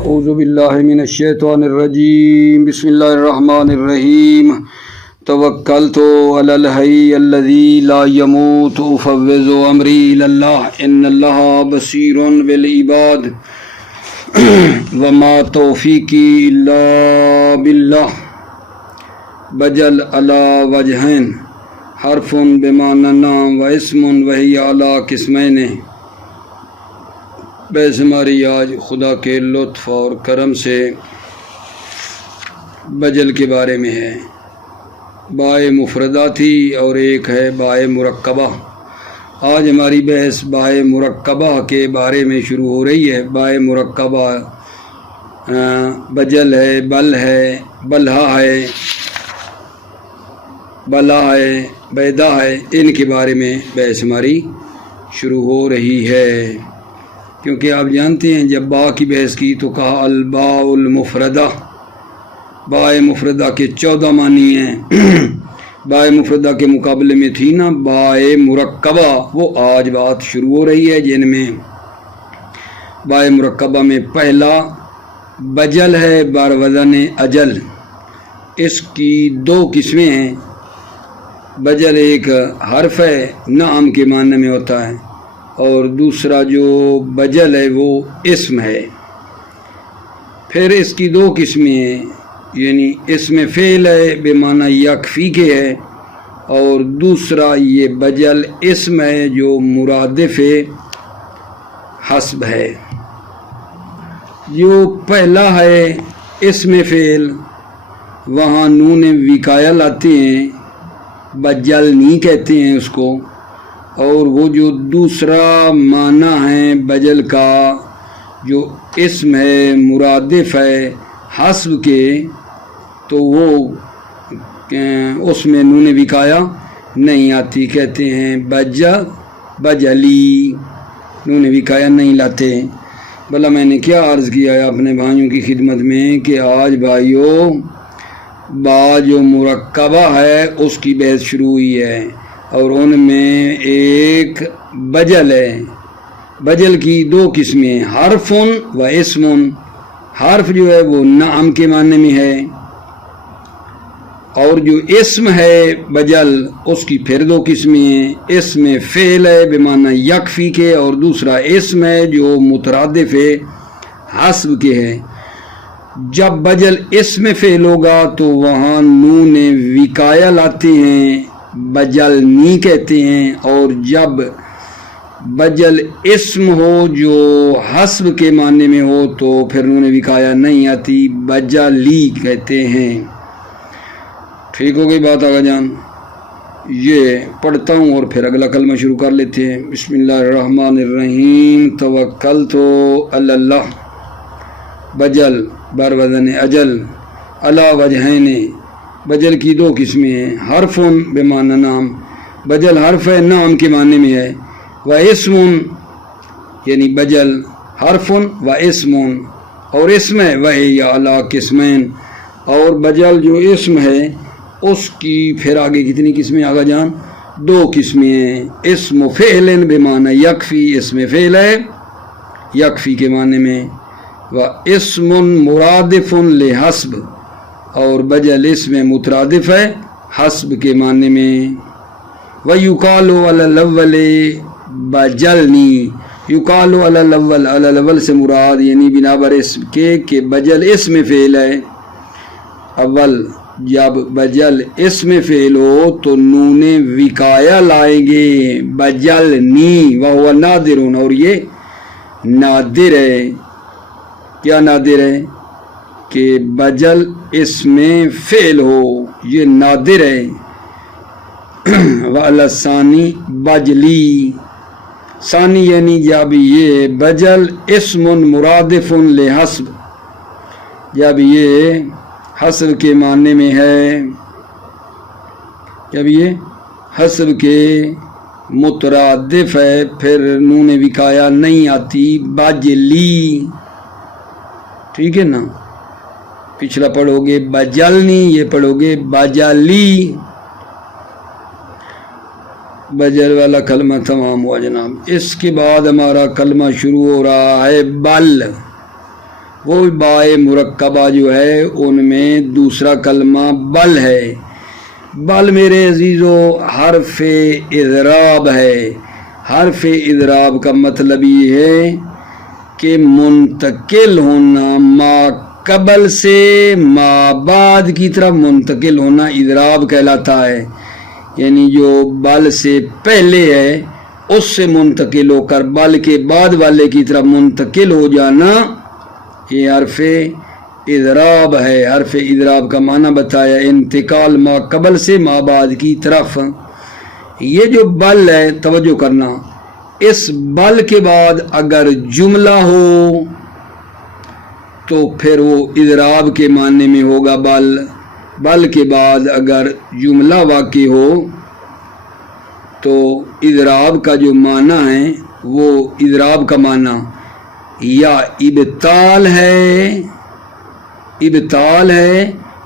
اعوذ باللہ من الشیطان الرجیم بسم اللہ الرحمن الرحیم توکلت علی الحی الذی لا یموت افوض امری الی اللہ ان اللہ بصیر بالعباد وما توفیقی الا باللہ بجل علی وجہین حرف بمعنی نام و اسم وہی اعلیٰ قسمین بحث ہماری آج خدا کے لطف اور کرم سے بجل کے بارے میں ہے۔ بائے مفردہ تھی اور ایک ہے بائے مرکبہ۔ آج ہماری بحث بائے مرکبہ کے بارے میں شروع ہو رہی ہے۔ بائے مرکبہ بجل ہے، بل ہے، بلہا ہے، بلا ہے، بیدا ہے، ان کے بارے میں بحث ہماری شروع ہو رہی ہے۔ کیونکہ آپ جانتے ہیں جب با کی بحث کی تو کہا الباء المفردہ، بائے مفردہ کے 14 معنی ہیں۔ بائے مفردہ کے مقابلے میں تھی نا بائے مرکبہ، وہ آج بات شروع ہو رہی ہے جن میں بائے مرکبہ میں پہلا بجل ہے بر وزن اجل۔ اس کی 2 قسمیں ہیں۔ بجل ایک حرف ہے، نام کے معنی میں ہوتا ہے، اور دوسرا جو بجل ہے وہ اسم ہے۔ پھر اس کی 2 قسمیں ہیں، یعنی اسم فعل ہے بے معنی یکفی کے ہے، اور دوسرا یہ بجل اسم ہے جو مرادف حسب ہے۔ جو پہلا ہے اسم فعل، وہاں نون وقایہ لاتے ہیں، بجل نہیں کہتے ہیں اس کو، اور وہ جو دوسرا معنی ہے بجل کا جو اسم ہے مرادف ہے حسب کے، تو وہ اس میں نون وقایہ نہیں آتی، کہتے ہیں بجلی، نون وقایہ نہیں لاتے۔ بھلا میں نے کیا عرض کیا ہے اپنے بھائیوں کی خدمت میں کہ آج بھائیوں با جو مرکبہ ہے اس کی بحث شروع ہوئی ہے، اور ان میں ایک بجل ہے۔ بجل کی 2 قسمیں، حرف و اسم۔ حرف جو ہے وہ نام کے معنی میں ہے، اور جو اسم ہے بجل اس کی پھر 2 قسمیں ہیں۔ اسم فعل ہے بمعنی یکفی کے، اور دوسرا اسم ہے جو مترادف حسب کے ہے۔ جب بجل اسم فعل ہوگا تو وہاں نون وقایہ لاتے ہیں، بجل نہیں کہتے ہیں، اور جب بجل اسم ہو جو حسب کے معنی میں ہو تو پھر نون وقایہ نہیں آتی، بجلی کہتے ہیں۔ ٹھیک ہو گئی بات آگا جان؟ یہ پڑھتا ہوں اور پھر اگلا کلمہ شروع کر لیتے ہیں۔ بسم اللہ الرحمن الرحیم توکلت علی اللہ، بجل بر وزن اجل، علی وجہین۔ بجل کی 2 قسمیں ہیں، حرف بمعنی نام، بجل حرف ہے نام کے معنی میں ہے، و اسم یعنی بجل حرف و اسم، اور اسم ہے وہی اعلیٰ قسمین۔ اور بجل جو اسم ہے اس کی پھر آگے کتنی قسمیں آگا جان؟ 2 قسمیں ہیں۔ اسم فعل بمعنی یکفی، اسم فعل ہے یکفی کے معنی میں، و اسم مرادف لحسب، اور بجل اسم مترادف ہے حسب کے معنی میں۔ وَيُقَالُ عَلَى الْأَوَّلِ بَجَلْنِي، یقال علی الاول، علی الاول سے مراد یعنی بنابر اسم کے کہ بجل اسم فعل ہے۔ اول جب بجل اسم فعل ہو تو نون وقایہ لائیں گے، بجلنی وہو نادر، اور یہ نادر ہے۔ کیا نادر ہے؟ کہ بجل اسم فعل ہو، یہ نادر ہے۔ وعلی الثانی بجلی، ثانی یعنی جب یہ بجل اسم مرادف لحسب، جب یہ حسب کے معنی میں ہے، جب یہ حسب کے مترادف ہے، پھر نون وقایہ نہیں آتی، بجلی۔ ٹھیک ہے نا؟ پچھلا پڑھو گے بجلنی، یہ پڑھو گے بجلی۔ بجل والا کلمہ تمام ہوا جناب۔ اس کے بعد ہمارا کلمہ شروع ہو رہا ہے بل۔ وہ بائے مرکبہ جو ہے ان میں دوسرا کلمہ بل ہے. بل میرے عزیزو حرف اضراب ہے. حرف اضراب کا مطلب یہ ہے کہ منتقل ہونا، ما قبل سے ما بعد کی طرف منتقل ہونا اضراب کہلاتا ہے. یعنی جو بل سے پہلے ہے اس سے منتقل ہو کر بل کے بعد والے کی طرف منتقل ہو جانا، یہ حرف اضراب ہے. حرف اضراب کا معنی بتایا انتقال ما قبل سے ما بعد کی طرف. یہ جو بل ہے، توجہ کرنا، اس بل کے بعد اگر جملہ ہو تو پھر وہ اضراب کے معنی میں ہوگا بل. بل کے بعد اگر جملہ واقع ہو تو اضراب کا جو معنی ہے وہ اضراب کا معنی یا ابطال ہے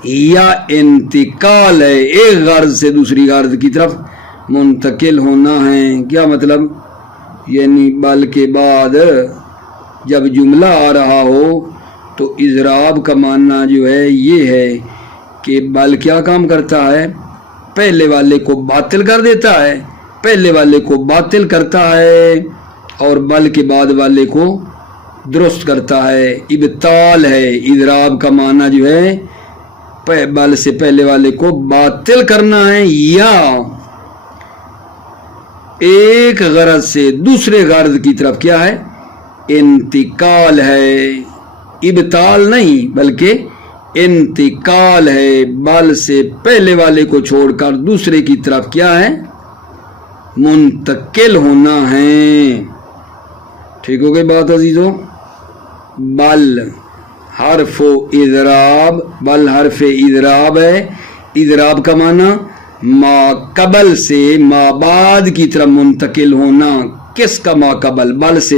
یا انتقال ہے، ایک غرض سے دوسری غرض کی طرف منتقل ہونا ہے. کیا مطلب؟ یعنی بل کے بعد جب جملہ آ رہا ہو تو اضراب کا معنی جو ہے یہ ہے کہ بل کیا کام کرتا ہے؟ پہلے والے کو باطل کر دیتا ہے، پہلے والے کو باطل کرتا ہے اور بل کے بعد والے کو درست کرتا ہے. ابطال ہے. اضراب کا معنی جو ہے بل سے پہلے والے کو باطل کرنا ہے یا ایک غرض سے دوسرے غرض کی طرف کیا ہے؟ انتقال ہے. ابطال نہیں بلکہ انتقال ہے. بل سے پہلے والے کو چھوڑ کر دوسرے کی طرف کیا ہے؟ منتقل ہونا ہے. ٹھیک ہو گئی بات عزیزو؟ بل حرف اضراب، بل حرف اضراب ہے. اضراب کا معنی ما قبل سے ما بعد کی طرف منتقل ہونا. کس کا ما قبل؟ بل سے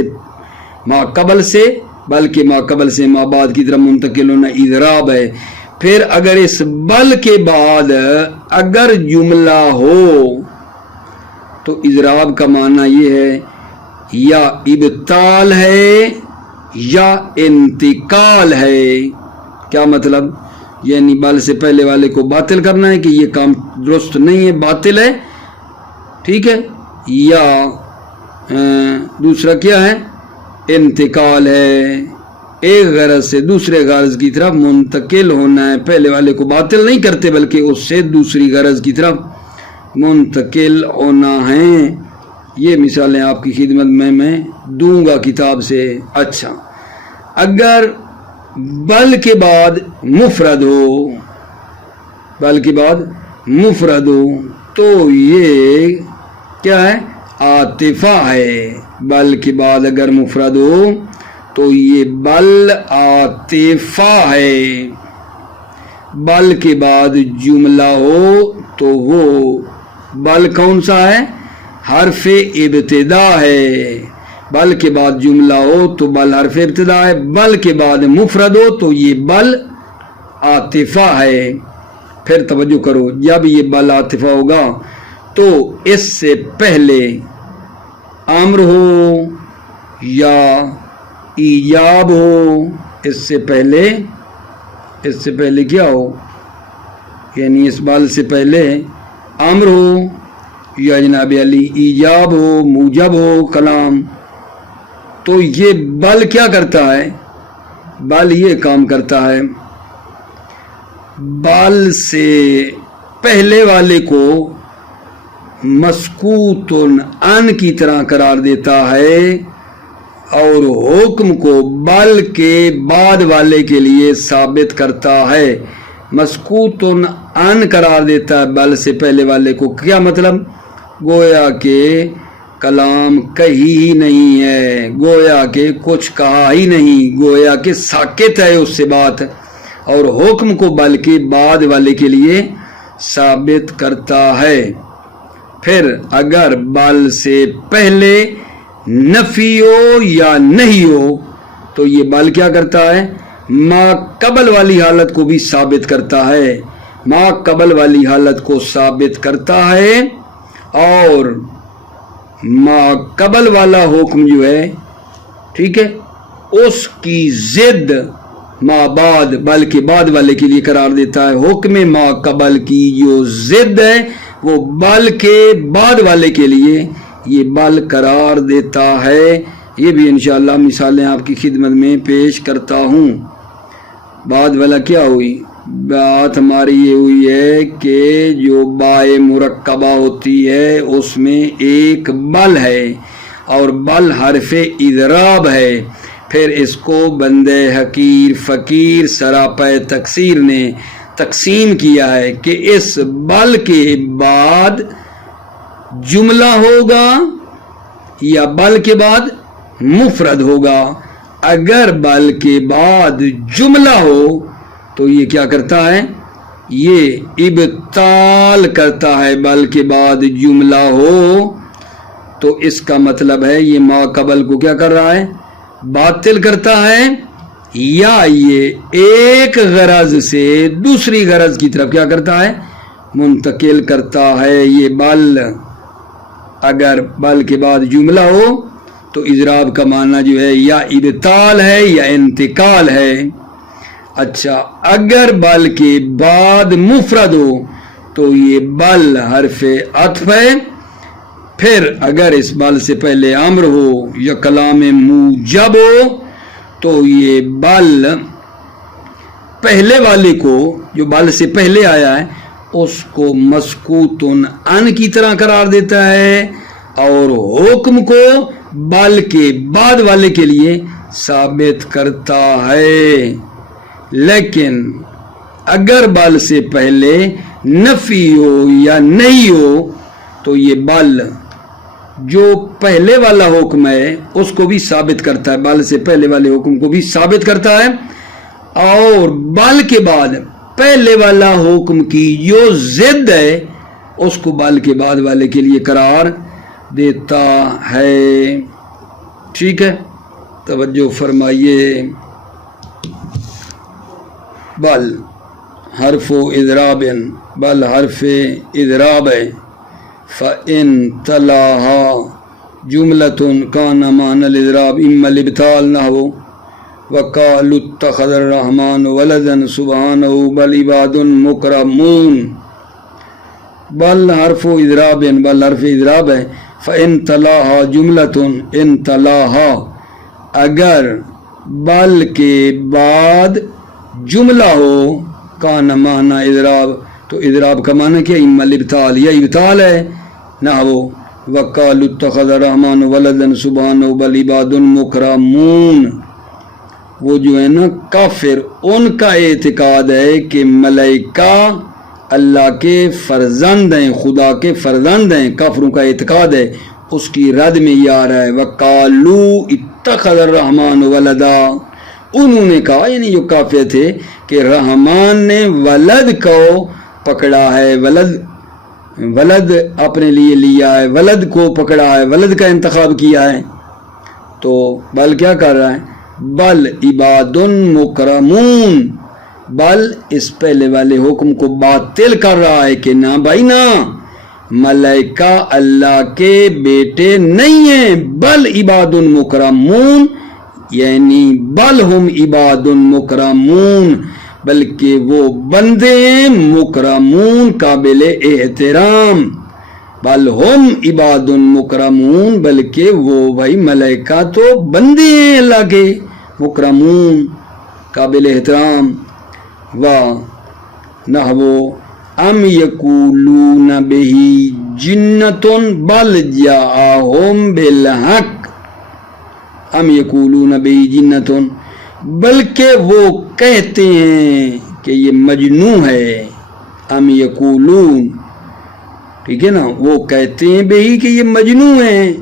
ما قبل سے، بلکہ ما قبل سے ما بعد کی طرف منتقل ہونا اضراب ہے. پھر اگر اس بل کے بعد اگر جملہ ہو تو اضراب کا معنی یہ ہے یا ابطال ہے یا انتقال ہے. کیا مطلب؟ یعنی بل سے پہلے والے کو باطل کرنا ہے کہ یہ کام درست نہیں ہے، باطل ہے. ٹھیک ہے. یا دوسرا کیا ہے؟ انتقال ہے. ایک غرض سے دوسرے غرض کی طرف منتقل ہونا ہے. پہلے والے کو باطل نہیں کرتے بلکہ اس سے دوسری غرض کی طرف منتقل ہونا ہے. یہ مثالیں آپ کی خدمت میں دوں گا کتاب سے. اچھا، اگر بل کے بعد مفرد ہو، بل کے بعد مفرد ہو تو یہ کیا ہے؟ عاطفہ ہے. بل کے بعد اگر مفرد ہو تو یہ بل عاطفہ ہے. بل کے بعد جملہ ہو تو وہ بل کون سا ہے؟ حرف ابتدا ہے. بل کے بعد جملہ ہو تو بل حرف ابتدا ہے. بل کے بعد مفرد ہو تو یہ بل عاطفہ ہے. پھر توجہ کرو، جب یہ بل عاطفہ ہوگا تو اس سے پہلے امر ہو یا ایجاب ہو، اس سے پہلے کیا ہو؟ یعنی اس بل سے پہلے امر ہو یا جناب علی ایجاب ہو، موجب ہو کلام، تو یہ بل کیا کرتا ہے؟ بل یہ کام کرتا ہے، بل سے پہلے والے کو مسکوت ان کی طرح قرار دیتا ہے اور حکم کو بل کے بعد والے کے لیے ثابت کرتا ہے. مسکوت ان قرار دیتا ہے بل سے پہلے والے کو. کیا مطلب؟ گویا کہ کلام کہی ہی نہیں ہے، گویا کہ کچھ کہا ہی نہیں، گویا کہ ساکت ہے اس سے بات، اور حکم کو بل کے بعد والے کے لیے ثابت کرتا ہے. پھر اگر بل سے پہلے نفی ہو یا نہیں ہو تو یہ بل کیا کرتا ہے؟ ما قبل والی حالت کو بھی ثابت کرتا ہے. ما قبل والی حالت کو ثابت کرتا ہے اور ما قبل والا حکم جو ہے، ٹھیک ہے، اس کی ضد ما بعد بل کے بعد والے کے لیے قرار دیتا ہے. حکم ما قبل کی جو ضد ہے وہ بل کے بعد والے کے لیے یہ بل قرار دیتا ہے. یہ بھی انشاءاللہ مثالیں آپ کی خدمت میں پیش کرتا ہوں. بعد والا کیا ہوئی؟ بات ہماری یہ ہوئی ہے کہ جو بائے مرکبہ ہوتی ہے اس میں ایک بل ہے اور بل حرف اضراب ہے. پھر اس کو بندے حقیر فقیر سراپے تکثیر نے تقسیم کیا ہے کہ اس بل کے بعد جملہ ہوگا یا بل کے بعد مفرد ہوگا. اگر بل کے بعد جملہ ہو تو یہ کیا کرتا ہے؟ یہ ابطال کرتا ہے. بل کے بعد جملہ ہو تو اس کا مطلب ہے یہ ما قبل کو کیا کر رہا ہے؟ باطل کرتا ہے، یا یہ ایک غرض سے دوسری غرض کی طرف کیا کرتا ہے؟ منتقل کرتا ہے. یہ بل اگر بل کے بعد جملہ ہو تو اضراب کا معنی جو ہے یا ابطال ہے یا انتقال ہے. اچھا، اگر بل کے بعد مفرد ہو تو یہ بل حرف عطف ہے. پھر اگر اس بل سے پہلے امر ہو یا کلام موجب ہو تو یہ بل پہلے والے کو جو بل سے پہلے آیا ہے اس کو مسکوت عن کی طرح قرار دیتا ہے اور حکم کو بل کے بعد والے کے لیے ثابت کرتا ہے. لیکن اگر بل سے پہلے نفی ہو یا نہیں ہو تو یہ بل جو پہلے والا حکم ہے اس کو بھی ثابت کرتا ہے، بل سے پہلے والے حکم کو بھی ثابت کرتا ہے، اور بل کے بعد پہلے والا حکم کی جو ضد ہے اس کو بل کے بعد والے کے لیے قرار دیتا ہے. ٹھیک ہے، توجہ فرمائیے. بل حرف اضراب، بل حرف اضراب ہے. فَإِن تَلَاهَا جُمْلَةٌ كَانَ مَعْنَى الْإِضْرَابِ إِمَّا الْإِبْطَالُ نَحْوُ وَقَالُوا اتَّخَذَ الرَّحْمَنُ وَلَدًا سُبْحَانَهُ بَلْ عِبَادٌ مُكْرَمُونَ. بل حرف اضراب، بل حرف اضراب ہے. فَإِن تَلَاهَا جُمْلَةٌ ان تَلَاهَا اگر بل کے بعد جملہ ہو کان معنی اضراب تو اضراب کا معنی کیا؟ اما الابطال، یا ابطال ہے. نحو وقالوا اتخذ الرحمن ولدا سبحانہ بل عباد مکرمون. وہ جو ہے نا کافر، ان کا اعتقاد ہے کہ ملائکہ اللہ کے فرزند ہیں، خدا کے فرزند ہیں. کافروں کا اعتقاد ہے، اس کی رد میں یہ آ رہا ہے وقالوا اتخذ الرحمن ولدا. انہوں نے کہا، یعنی جو کافر تھے، کہ رحمان نے ولد کو پکڑا ہے، ولد اپنے لیے لیا ہے، ولد کو پکڑا ہے، ولد کا انتخاب کیا ہے. تو بل کیا کر رہا ہے؟ بل عباد مکرمون. بل اس پہلے والے حکم کو باطل کر رہا ہے کہ نہ بھائی نہ، ملائکہ اللہ کے بیٹے نہیں ہیں، بل عباد مکرمون، یعنی بل ہم عباد مکرمون، بلکہ وہ بندے ہیں مکرمون، قابل احترام. بل ہم عباد مکرمون، بلکہ وہ بھائی ملائکہ تو بندے ہیں اللہ کے، مکرمون قابل احترام. نحو ام یقولون بہ جنۃ بل جاءہم بالحق. ام یقولون بہ جنۃ، بلکہ وہ کہتے ہیں کہ یہ مجنون ہے. ام یقولون، ٹھیک ہے نا، وہ کہتے ہیں بہی کہ یہ مجنون ہے،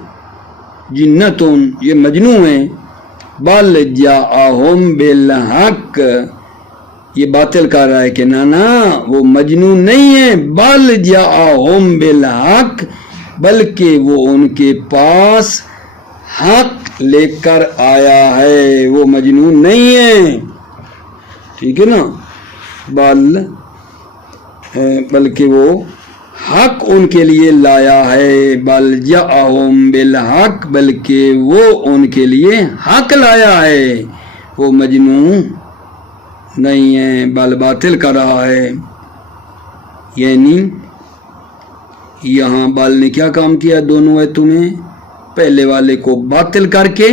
جنتون یہ مجنون ہے. بل جاءہم بالحق، یہ باطل کر رہا ہے کہ نا وہ مجنون نہیں ہے. بل جاءہم بالحق، بلکہ وہ ان کے پاس حق لے کر آیا ہے، وہ مجنون نہیں ہے. ٹھیک ہے نا، بلکہ وہ حق ان کے لیے لایا ہے. بل جاءہم بالحق، بلکہ وہ ان کے لیے حق لایا ہے، وہ مجنون نہیں ہے بل باطل کر رہا ہے. یعنی یہاں بل نے کیا کام کیا دونوں آیتوں میں؟ پہلے والے کو باطل کر کے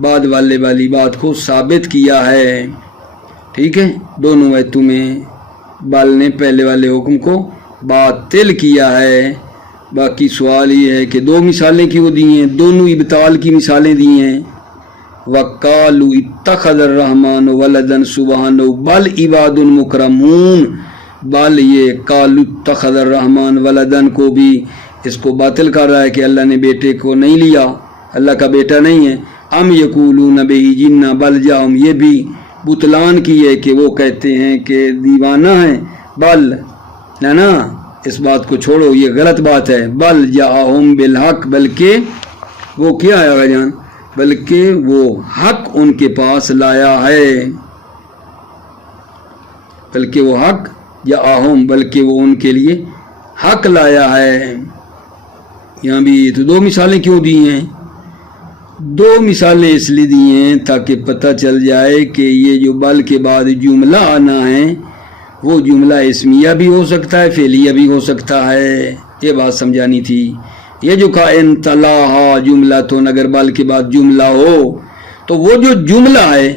بعد والے والی بات کو ثابت کیا ہے. ٹھیک ہے، دونوں آیتوں میں بل نے پہلے والے حکم کو باطل کیا ہے. باقی سوال یہ ہے کہ دو مثالیں کیوں دی ہیں؟ دونوں ابطال کی مثالیں دی ہیں. وَقَالُوا اتَّخَذَ الرَّحْمَنُ وَلَدًا سُبْحَانَهُ بل عباد مکرمون. بل یہ قالوا اتخذ الرحمن ولدن کو بھی اس کو باطل کر رہا ہے کہ اللہ نے بیٹے کو نہیں لیا، اللہ کا بیٹا نہیں ہے. ام یقولون بہ جنہ بل جاؤم، یہ بھی بطلان کی ہے کہ وہ کہتے ہیں کہ دیوانہ ہیں. بل نا اس بات کو چھوڑو، یہ غلط بات ہے. بل جاءہم بالحق، بلکہ وہ کیا ہے جان، بلکہ وہ حق ان کے پاس لایا ہے. بلکہ وہ حق جاءہم، بلکہ وہ ان کے لیے حق لایا ہے. یہاں بھی تو دو مثالیں کیوں دی ہیں؟ دو مثالیں اس لیے دی ہیں تاکہ پتہ چل جائے کہ یہ جو بل کے بعد جملہ آنا ہے وہ جملہ اسمیہ بھی ہو سکتا ہے، فعلیہ بھی ہو سکتا ہے. یہ بات سمجھانی تھی. یہ جو کہا ان طلاحا جملہ تو اگر بل کے بعد جملہ ہو تو وہ جو جملہ ہے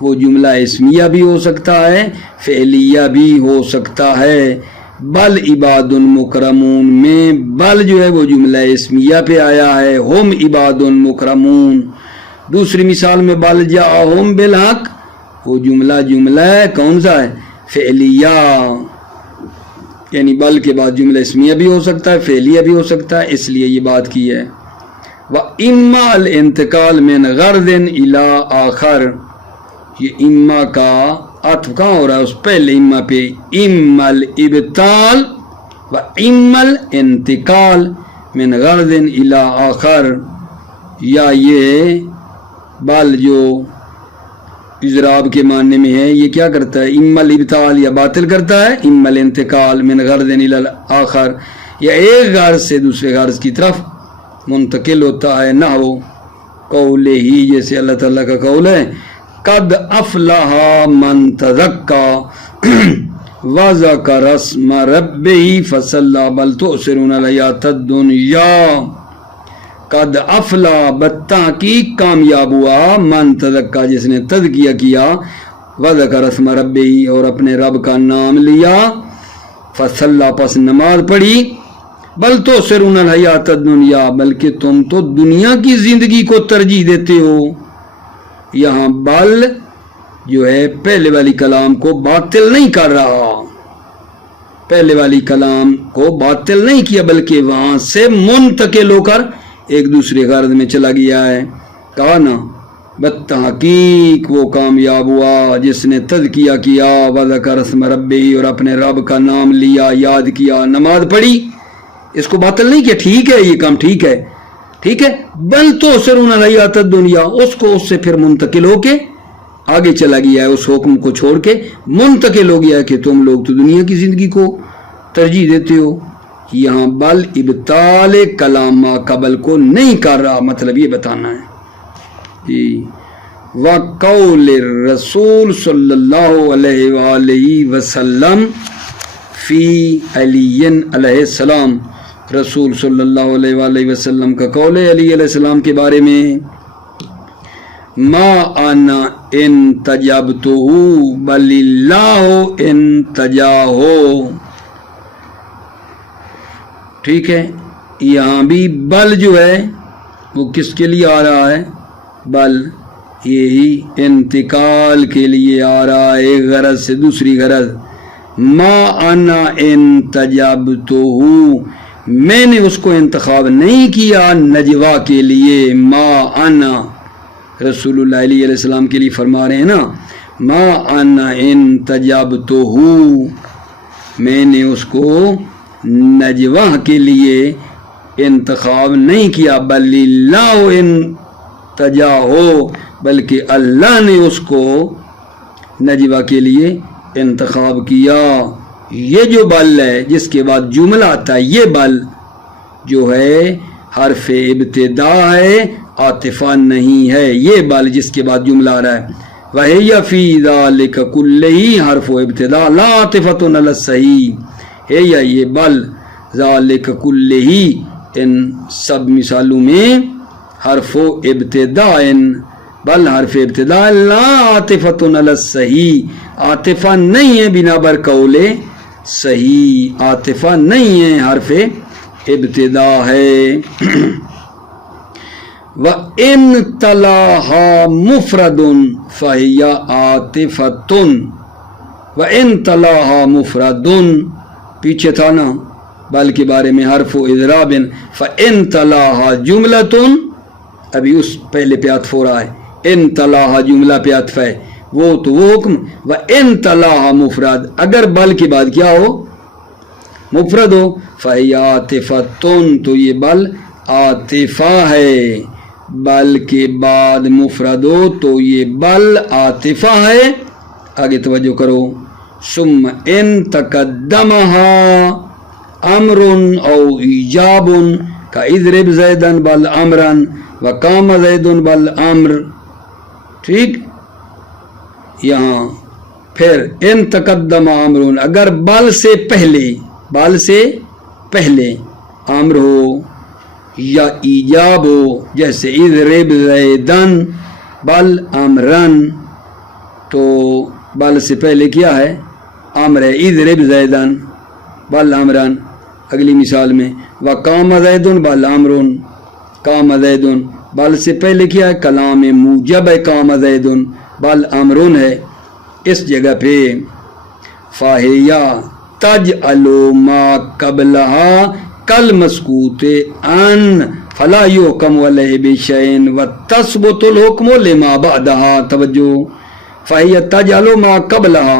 وہ جملہ اسمیہ بھی ہو سکتا ہے، فعلیہ بھی ہو سکتا ہے. بل عباد مکرمون میں بل جو ہے وہ جملہ اسمیہ پہ آیا ہے، ہم عباد مکرمون. دوسری مثال میں بل جاءہم بالحق، وہ جملہ ہے کون سا ہے؟ فعلیہ. یعنی بل کے بعد جملہ اسمیہ بھی ہو سکتا ہے، فعلیہ بھی ہو سکتا ہے، اس لیے یہ بات کی ہے. وَإِمَّا الْإِنْتِقَالُ مِنْ غَرْضٍ إِلَىٰ آخر، یہ اما کا عطف کہاں ہو رہا ہے؟ اس پہلے اما پہ. اما الابطال و اما الانتقال من غرض الى آخر، یا یہ بل جو اضراب کے معنی میں ہے یہ کیا کرتا ہے؟ اما الابطال یا باطل کرتا ہے، اما الانتقال من غرض الى آخر، یا ایک غرض سے دوسرے غرض کی طرف منتقل ہوتا ہے. نحو قول ہی، جیسے اللہ تعالیٰ کا قول ہے قد افلح من تزکا وذکر اسم ربہ فصلی بل تؤثرون الحیاۃ الدنیا. قد افلح، بالتحقیق کامیاب ہوا، من تزکا جس نے تزکیہ کیا، وذکر اسم ربہ اور اپنے رب کا نام لیا، فصلی پس نماز پڑھی، بل تؤثرون الحیاۃ الدنیا بلکہ تم تو دنیا کی زندگی کو ترجیح دیتے ہو. یہاں بل جو ہے پہلے والی کلام کو باطل نہیں کر رہا، پہلے والی کلام کو باطل نہیں کیا بلکہ وہاں سے منتقل ہو کر ایک دوسرے غرض میں چلا گیا ہے. کہا نا بالتحقیق وہ کامیاب ہوا جس نے تذکیہ کیا، وذکر اسم ربہ اور اپنے رب کا نام لیا، یاد کیا، نماز پڑھی. اس کو باطل نہیں کیا، ٹھیک ہے یہ کام ٹھیک ہے، ٹھیک ہے. بل تؤثرون الحیاۃ الدنیا، اس سے پھر منتقل ہو کے آگے چلا گیا ہے، اس حکم کو چھوڑ کے منتقل ہو گیا ہے کہ تم لوگ تو دنیا کی زندگی کو ترجیح دیتے ہو. یہاں بل ابطال کلام ما قبل کو نہیں کر رہا، مطلب یہ بتانا ہے. جی وقول الرسول صلی اللہ علیہ وآلہ وسلم فی علی علیہ السلام، رسول صلی اللہ علیہ وآلہ وسلم کا قول ہے علی علیہ السلام کے بارے میں، ما انا انتجبتہ بل اللہ انتجاہ. ٹھیک ہے، یہاں بھی بل جو ہے وہ کس کے لیے آ رہا ہے؟ بل یہی انتقال کے لیے آ رہا ہے، ایک غرض سے دوسری غرض. ما انا انتجبتہ، میں نے اس کو انتخاب نہیں کیا نجوا کے لیے. ما انا، رسول اللہ علیہ السلام کے لیے فرما رہے ہیں نا، ما انا انتجبتہ، میں نے اس کو نجوا کے لیے انتخاب نہیں کیا، بل اللہ انتجاہ، بلکہ اللہ نے اس کو نجوا کے لیے انتخاب کیا. یہ جو بل ہے جس کے بعد جملہ آتا ہے، یہ بل جو ہے حرف ابتدا ہے، عاطفہ نہیں ہے. یہ بل جس کے بعد جملہ آ رہا ہے وہی فی ذالک کلہ حرف ابتدا لا عاطفتن علی الصحیح ہے، یا یہ بل ذالک کلہ ان سب مثالوں میں حرف ابتدا بل حرف ابتدا لا عاطفتن علی الصحیح، عاطفہ نہیں ہے بنا بر قول صحیح، عاطفہ نہیں ہے، حرف ابتدا ہے۔ وَإِن تَلَاهَا مُفْرَدٌ فَهِيَ عَاطِفَةٌ، وَإِن تَلَاهَا مُفْرَدٌ پیچھے تھا نا بل کے بارے میں حرف اضراب، فَإِن تَلَاهَا جملۃ، ابھی اس پہلے پہ عطف ہو رہا ہے، ان تَلَاهَا جملہ پہ عطف ہے، وہ تو وہ حکم، وَإِن تَلَاهَا مفرد، اگر بل کے بعد کیا ہو مفرد ہو، فَهِيَ عَاطِفَةٌ، تو یہ بل عاطفہ ہے، بل کے بعد مفرد ہو تو یہ بل عاطفہ ہے۔ آگے توجہ کرو، ثم ان تقدمها امر او ایجاب کاضرب زیدا بل امرا وقام زید بل امر، ٹھیک، یہاں پھر ان تقدم امر، اگر بل سے پہلے امر ہو یا ایجاب ہو، جیسے اضرب زیدن بل امرن، تو بل سے پہلے کیا ہے امر ہے، اضرب زیدن بل امرن۔ اگلی مثال میں وقام زیدن بل امرن، قام زیدن، بل سے پہلے کیا ہے کلام موجب ہے، قام زیدن بل امرن ہے۔ اس جگہ پہ فاہیا تجعل ما قبلها کل مسکوت ان فلا یحکم علیہ بشیء وتثبت الحکم لما بعدها، توجہ، فہی تجعل ما قبلها،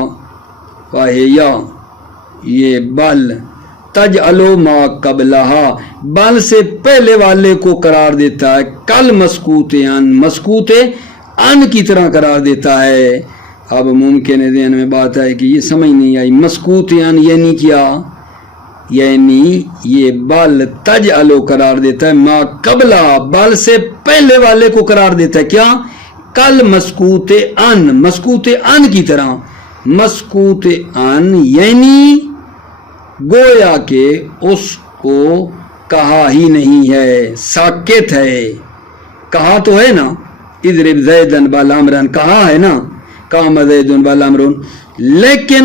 فہی یہ بل تجعل ما قبلها بل سے پہلے والے کو قرار دیتا ہے، کل مسکوت ان کی طرح قرار دیتا ہے۔ اب ممکن ہے ذہن میں بات ہے کہ یہ سمجھ نہیں آئی، مسکوت ان یعنی کیا، یعنی یہ بل تجعلو قرار دیتا ہے، ما قبلہ بل سے پہلے والے کو قرار دیتا ہے، کیا، کل مسکوت ان کی طرح، مسکوت ان یعنی گویا کہ اس کو کہا ہی نہیں ہے، ساکت ہے، کہا تو ہے نا، اضرب زیدن بل امرن کہا ہے نا، قام زیدن بل امرن، لیکن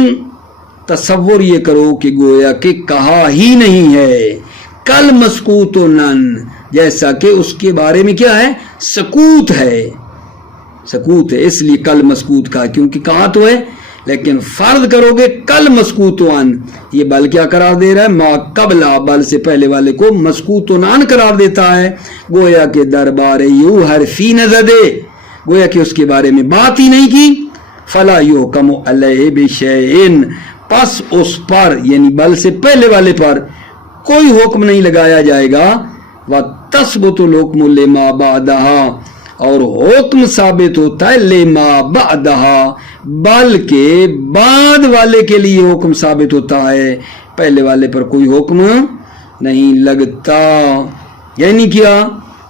تصور یہ کرو کہ گویا کہ کہا ہی نہیں ہے، کل مسکوت نن، جیسا کہ اس کے بارے میں کیا ہے سکوت ہے، اس لیے کل مسکوت کہا، کیونکہ کہا تو ہے، لیکن فرض کرو گے کل مسکوت ان، یہ بل کیا قرار دے رہا ہے، ما قبلہ بل سے پہلے والے کو مسکوت ان قرار دیتا ہے، گویا کہ دربار یو حرفی نہ زدے، گویا کہ اس کے بارے میں بات ہی نہیں کی، فلا یحکم علیہ بشیء، پس اس پر یعنی بل سے پہلے والے پر کوئی حکم نہیں لگایا جائے گا، وَتَثْبُتُ الْحُكْمُ لِمَا بَعْدَهَا، اور حکم ثابت ہوتا ہے لما بعدها، بلکہ بعد والے کے لیے حکم ثابت ہوتا ہے، پہلے والے پر کوئی حکم نہیں لگتا۔ یعنی کیا،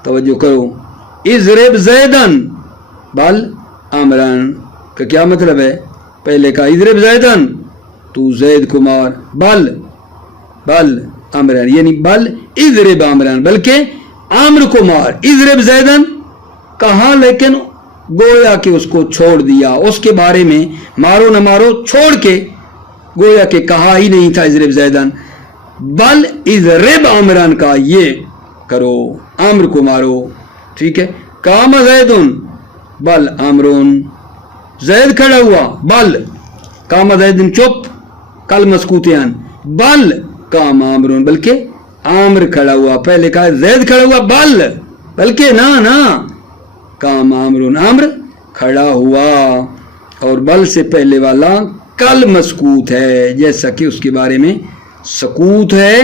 توجہ کرو، اضرب زیدن بل امرن کا کیا مطلب ہے، پہلے کا اضرب زیدن تو زید کو مار، بل امرن یعنی بل اضرب امرن بلکہ عامر کو مار، اضرب زیدن کہا لیکن گویا کہ اس کو چھوڑ دیا، اس کے بارے میں مارو نہ مارو چھوڑ کے، گویا کہ کہا ہی نہیں تھا اضرب زیدن، بل اضرب امرن کا یہ کرو، عامر کو مارو، ٹھیک ہے، قام زیدن بل امرن، زید کھڑا ہوا، بل قام زیدن چپ، کل مسکوتیان، بل قام عامرون بلکہ عامر کھڑا ہوا، پہلے کہا زید کھڑا ہوا، بلکہ نا قام عامرون، عامر کھڑا ہوا، اور بل سے پہلے والا کل مسکوت ہے، جیسا کہ اس کے بارے میں سکوت ہے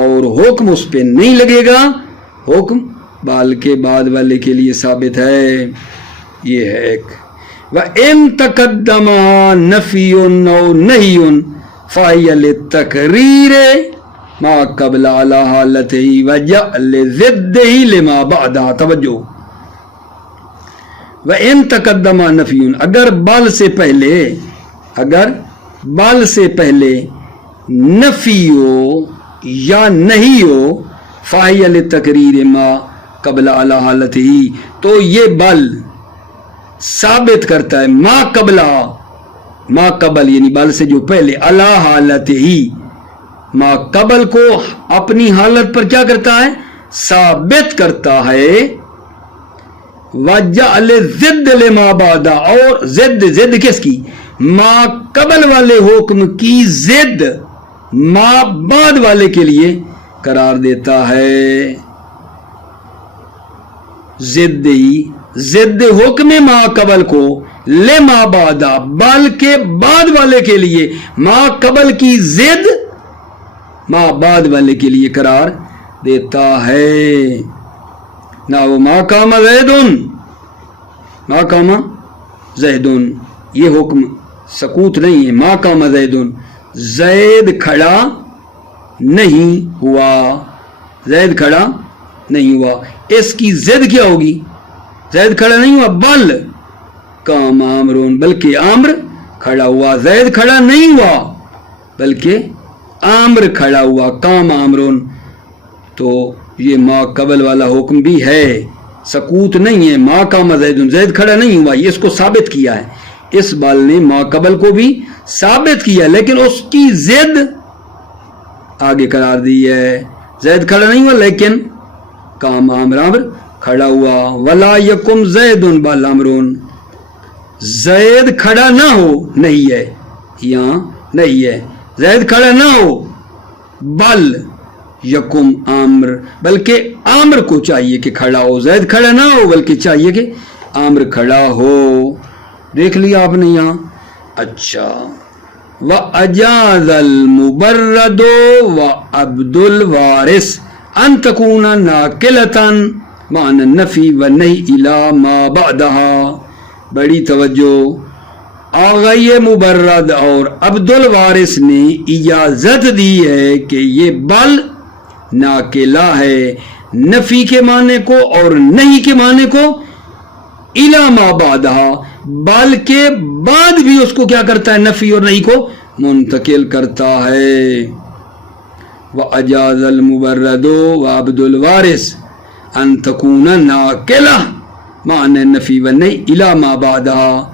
اور حکم اس پہ نہیں لگے گا، حکم بل کے بعد والے کے لیے ثابت ہے۔ یہ ہے ایک وَإِن تَقَدَّمَ نَفِيٌّ أَوْ نَهْيٌّ فَهِيَ لِلتَّقْرِيرِ مَا قَبْلَ عَلَى حَالَتِهِ وَجَعْلِ ضِدِّهِ لِمَا بَعْدَهَا، توجہ، وَإِن تَقَدَّمَ نَفْيٌ اگر بال سے پہلے نفی ہو یا نہیں ہو فَهِيَ لِتَقْرِيرِ مَا قبل علی حالت ہی تو یہ بل ثابت کرتا ہے ما قبل یعنی بل سے جو پہلے علی حالت ہی ما قبل کو اپنی حالت پر کیا کرتا ہے ثابت کرتا ہے وَجَعْلِ ضِدِّ لِمَا بَعْدَ اور ضد کس کی ما قبل والے حکم کی ضد ما بعد والے کے لیے قرار دیتا ہے ضد حکم ما قبل کو لے ما بعد بل کے بعد والے کے لیے ما قبل کی ضد ما بعد والے کے لیے قرار دیتا ہے نہ وہ ما قام زیدن یہ حکم سکوت نہیں ہے ما قام زیدن زید کھڑا نہیں ہوا اس کی ضد کیا ہوگی زید کھڑا نہیں ہوا بل قام عامرون بلکہ عامر کھڑا ہوا زید کھڑا نہیں ہوا بلکہ عامر کھڑا ہوا قام عامرون تو یہ ما قبل والا حکم بھی ہے سکوت نہیں ہے ما قام زید کھڑا نہیں ہوا یہ اس کو ثابت کیا ہے اس بال نے ما قبل کو بھی ثابت کیا لیکن اس کی ضد آگے قرار دی ہے زید کھڑا نہیں ہوا لیکن قام عامر کھڑا ہوا ولا یکم زید بل عامرون زید کھڑا نہ ہو نہیں ہے یہاں نہیں ہے زید کھڑا نہ ہو بل یکم عامر بلکہ عامر کو چاہیے کہ کھڑا ہو زید کھڑا نہ ہو بلکہ چاہیے کہ عامر کھڑا ہو دیکھ لیا آپ نے یہاں اچھا وَأَجَازَ الْمُبَرَّدُ وَعَبْدُ الْوَارِثِ أَن تَكُونَ نَاقِلَةً مَعْنَ النَّفِي وَالنَّهْيِ إِلَى مَا بَعْدَهَا بڑی توجہ آغا یہ مبرد اور عبد الوارث نے اجازت دی ہے کہ یہ بل ناقلہ ہے نفی کے معنی کو اور نہیں کے معنی کو الی ما بعدها بل کے بعد بھی اس کو کیا کرتا ہے نفی اور نہیں کو منتقل کرتا ہے وَأَجَازَ الْمُبَرَّدُ وَعَبْدُ الْوَارِثِ أَن تَكُونَ نَاقِلَةً مَعْنَ النَّفِي وَالنَّهْيِ إِلَى مَا بَعْدَهَا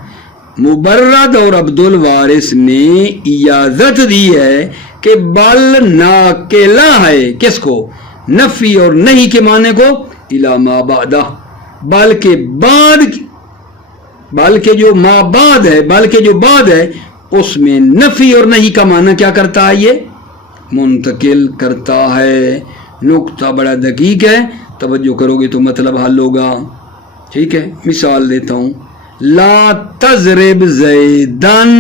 مبرد اور عبد الوارث نے اجازت دی ہے کہ بل ناقلہ ہے کس کو نفی اور نہیں کے معنی کو الی ما بعدہ بلکہ جو ما بعد ہے بلکہ جو بعد ہے اس میں نفی اور نہیں کا معنی کیا کرتا ہے یہ منتقل کرتا ہے نقطہ بڑا دقیق ہے توجہ کرو گے تو مطلب حل ہوگا ٹھیک ہے مثال دیتا ہوں لا تضرب زیدن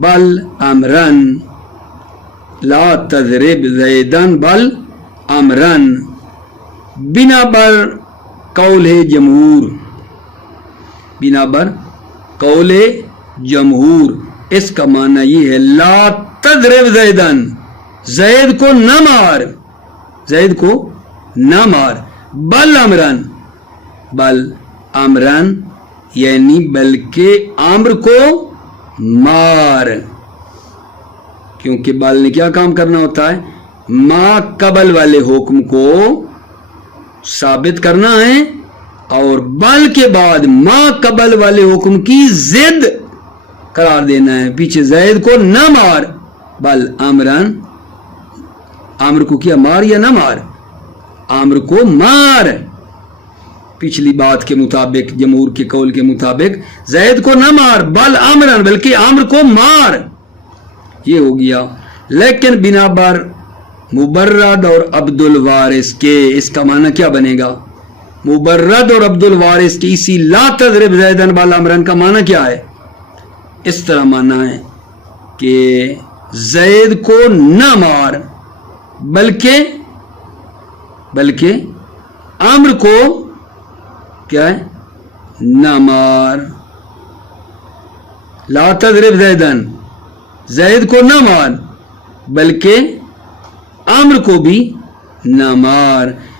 بل امرن لا تضرب زیدن بل امرن بنا بر قول جمہور بنا بر قول جمہور اس کا معنی یہ ہے لا تضرب زیدن زید کو نہ مار زید کو نہ مار بل امرن یعنی بلکہ عامر کو مار کیونکہ بل نے کیا کام کرنا ہوتا ہے ما قبل والے حکم کو ثابت کرنا ہے اور بل کے بعد ما قبل والے حکم کی ضد قرار دینا ہے پیچھے زید کو نہ مار بل عامرن عامر کو کیا مار یا نہ مار عامر کو مار پچھلی بات کے مطابق جمہور کے قول کے مطابق زید کو نہ مار بل عامرن بلکہ عامر کو مار یہ ہو گیا لیکن بنا بر مبرد اور عبد الوارث کے اس کا معنی کیا بنے گا مبرد اور عبد الوارث کی اسی لا تضرب زیدن بل عامرن کا معنی کیا ہے اس طرح معنی ہے کہ زید کو نہ مار بلکہ عامر کو کیا ہے نہ مار لا تضرب زیدن زید کو نہ مار بلکہ عامر کو بھی نہ مار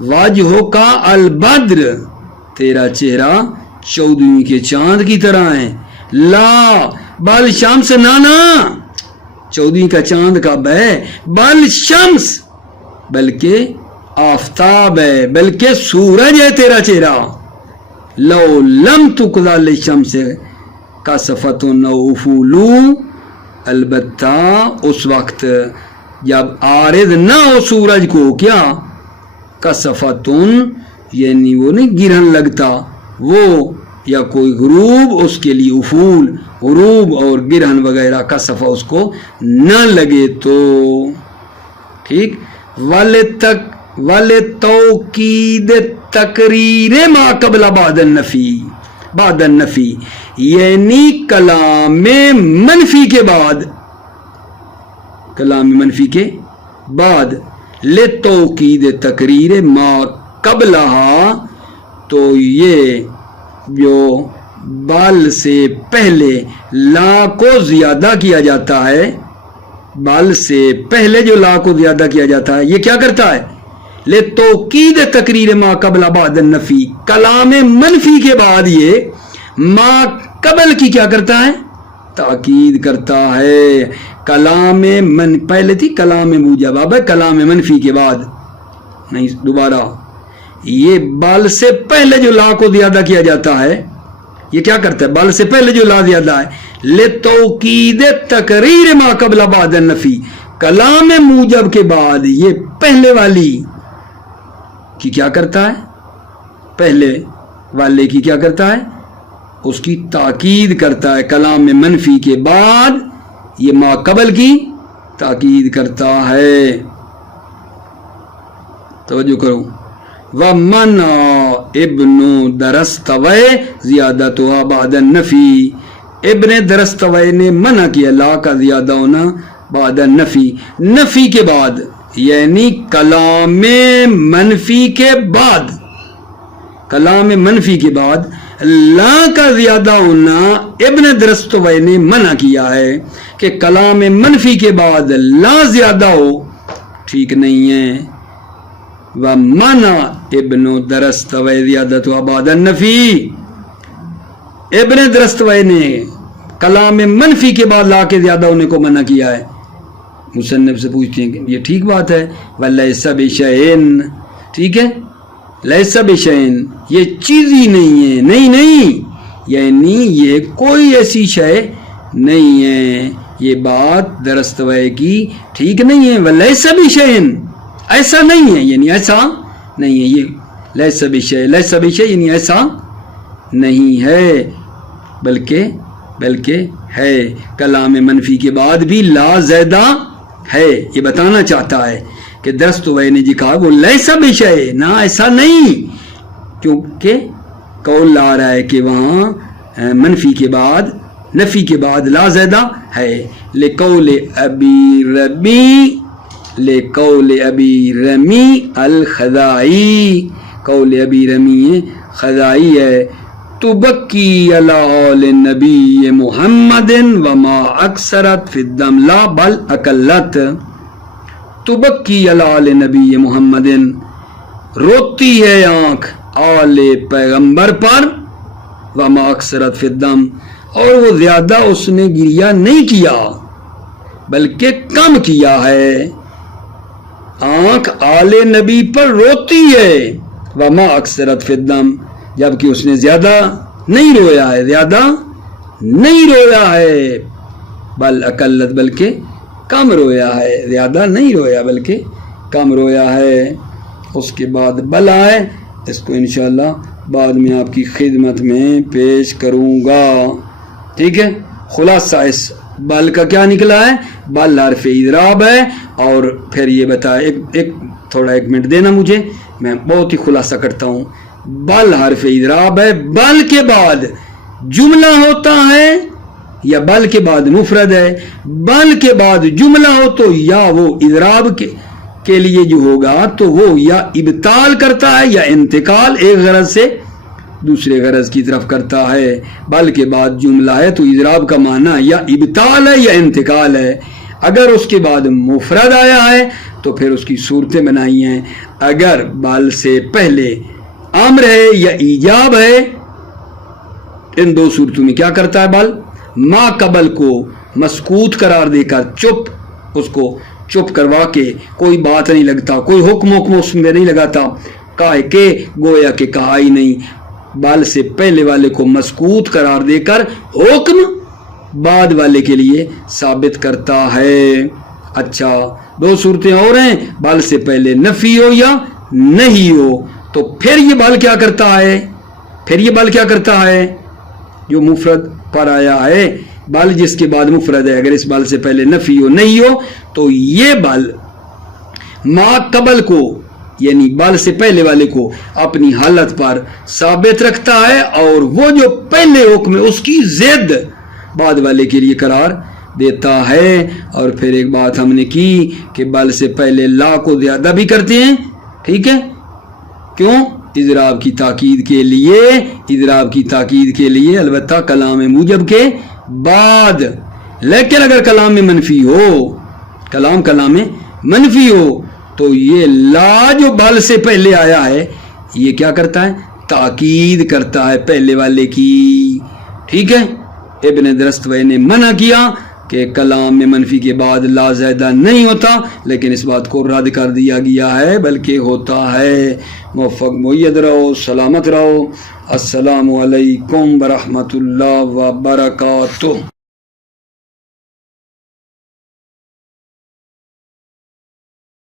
واجہو کا البدر، تیرا چہرہ 14ویں کے چاند کی طرح ہے، لا بل شمس، نانا 14ویں کا چاند کب ہے، بل شمس بلکہ آفتاب ہے، بلکہ سورج ہے تیرا چہرہ، لو لم تقضى للشمس کسفت افول، البتہ اس وقت جب عارض نہ ہو سورج کو کیا، کسفتن یعنی وہ نہیں گرہن لگتا وہ، یا کوئی غروب اس کے لیے افول غروب اور گرہن وغیرہ کسفہ اس کو نہ لگے تو ٹھیک، توقید تقریر ما قبل بعد النفی یعنی کلام منفی کے بعد لتوقید تقریر ما قبلہا، تو یہ جو بال سے پہلے لا کو زیادہ کیا جاتا ہے، بال سے پہلے جو لا کو زیادہ کیا جاتا ہے یہ کیا کرتا ہے، لتوقید تقریر ما قبل بعد النفی، کلام منفی کے بعد یہ ما قبل کی کیا کرتا ہے، تاکید کرتا ہے۔ کلام پہلے تھی کلام موجب، اب ہے کلام منفی کے بعد نہیں، دوبارہ یہ بال سے پہلے جو لا کو زیادہ کیا جاتا ہے یہ کیا کرتا ہے، بال سے پہلے جو لا زیادہ ہے، لتوقید تقریر ما قبل بعد النفی، کلام موجب کے بعد یہ پہلے والی کی کیا کرتا ہے، پہلے والے کی کیا کرتا ہے، اس کی تاکید کرتا ہے، کلام منفی کے بعد یہ ما قبل کی تاکید کرتا ہے۔ توجہ کرو، وَمَنَعَ ابن درستوی زیادتها بعد النفی، ابن درستوی نے منع کیا لا کا زیادہ ہونا بعد النفی، نفی کے بعد یعنی کلام منفی کے بعد، کلام منفی کے بعد لا کا زیادہ ہونا ابن درستوی نے منع کیا ہے کہ کلام منفی کے بعد لا زیادہ ہو، ٹھیک نہیں ہے۔ وَمَنَعَ ابن درستوی زیادتها بعد النفی، ابن درستوی نے کلام منفی کے بعد لا کے زیادہ ہونے کو منع کیا ہے۔ مصنف سے پوچھتے ہیں کہ یہ ٹھیک بات ہے، وَلَيْسَ بِشَيْءٍ، ٹھیک ہے، لَيْسَ بِشَيْءٍ یہ چیز ہی نہیں ہے، نہیں یعنی یہ کوئی ایسی شے نہیں ہے، یہ بات درستوی کی ٹھیک نہیں ہے۔ وَلَيْسَ بِشَيْءٍ ایسا نہیں ہے، یعنی ایسا نہیں ہے، یہ لَيْسَ بِشَيْءٍ یعنی ایسا نہیں ہے، بلکہ ہے، کلام منفی کے بعد بھی لا زیادہ ہے، یہ بتانا چاہتا ہے کہ درستوی نے جی کہا وہ لیس بشیء، نہ ایسا نہیں، کیونکہ قول لا رہا ہے کہ وہاں منفی کے بعد نفی کے بعد لا زیادہ ہے، لقول ابی رمی الخزائی، قول ابی رمی خزائی ہے، تبکی علی آل نبی محمد وما اکثرت فی الدم لا بل اقلت، تبکی علی آل نبی محمد روتی ہے آنکھ آل پیغمبر پر، وما اکثرت فی الدم اور وہ زیادہ اس نے گریہ نہیں کیا بلکہ کم کیا ہے، آنکھ آل نبی پر روتی ہے، وما اکثرت فی الدم جبکہ اس نے زیادہ نہیں رویا ہے، بل اقلت بلکہ کم رویا ہے، زیادہ نہیں رویا بلکہ کم رویا ہے۔ اس کے بعد بلا ہے، اس کو انشاءاللہ بعد میں آپ کی خدمت میں پیش کروں گا، ٹھیک ہے۔ خلاصہ اس بل کا کیا نکلا ہے، بل حرف اضراب ہے، اور پھر یہ بتایا ایک منٹ دینا مجھے، میں بہت ہی خلاصہ کرتا ہوں۔ بل حرف اضراب ہے، بل کے بعد جملہ ہوتا ہے یا بل کے بعد مفرد ہے، بل کے بعد جملہ ہو تو یا وہ اضراب کے لیے جو ہوگا تو وہ یا ابطال کرتا ہے یا انتقال ایک غرض سے دوسرے غرض کی طرف کرتا ہے، بل کے بعد جملہ ہے تو اضراب کا معنی یا ابطال ہے یا انتقال ہے، اگر اس کے بعد مفرد آیا ہے تو پھر اس کی صورتیں بنائی ہیں. اگر بل سے پہلے امر ہے یا ایجاب ہے، ان دو صورتوں میں کیا کرتا ہے بل؟ ما قبل کو مسکوت قرار دے کر اس کو چپ کروا کے کوئی بات نہیں لگتا، کوئی حکم اس میں نہیں لگاتا، کہے کہ گویا کہ کہا ہی نہیں. بل سے پہلے والے کو مسکوت قرار دے کر حکم بعد والے کے لیے ثابت کرتا ہے. اچھا، دو صورتیں اور ہیں، بل سے پہلے نفی ہو یا نہیں ہو. تو پھر یہ بل کیا کرتا ہے؟ جو مفرد پر آیا ہے، بل جس کے بعد مفرد ہے، اگر اس بل سے پہلے نفی ہو نہیں ہو تو یہ بل ما قبل کو یعنی بل سے پہلے والے کو اپنی حالت پر ثابت رکھتا ہے، اور وہ جو پہلے حکم ہے اس کی ضد بعد والے کے لیے قرار دیتا ہے. اور پھر ایک بات ہم نے کی کہ بل سے پہلے لا کو زیادہ بھی کرتے ہیں. ٹھیک ہے، کیوں؟ اضراب کی تاکید کے لیے البتہ کلام موجب کے بعد. لیکن اگر کلام منفی ہو تو یہ لا جو بل سے پہلے آیا ہے یہ کیا کرتا ہے؟ تاکید کرتا ہے پہلے والے کی. ٹھیک ہے، ابن درستوی نے منع کیا کہ کلام میں منفی کے بعد لا زائدہ نہیں ہوتا، لیکن اس بات کو رد کر دیا گیا ہے بلکہ ہوتا ہے. موفق مؤید رہو، سلامت رہو. السلام علیکم ورحمۃ اللہ وبرکاتہ.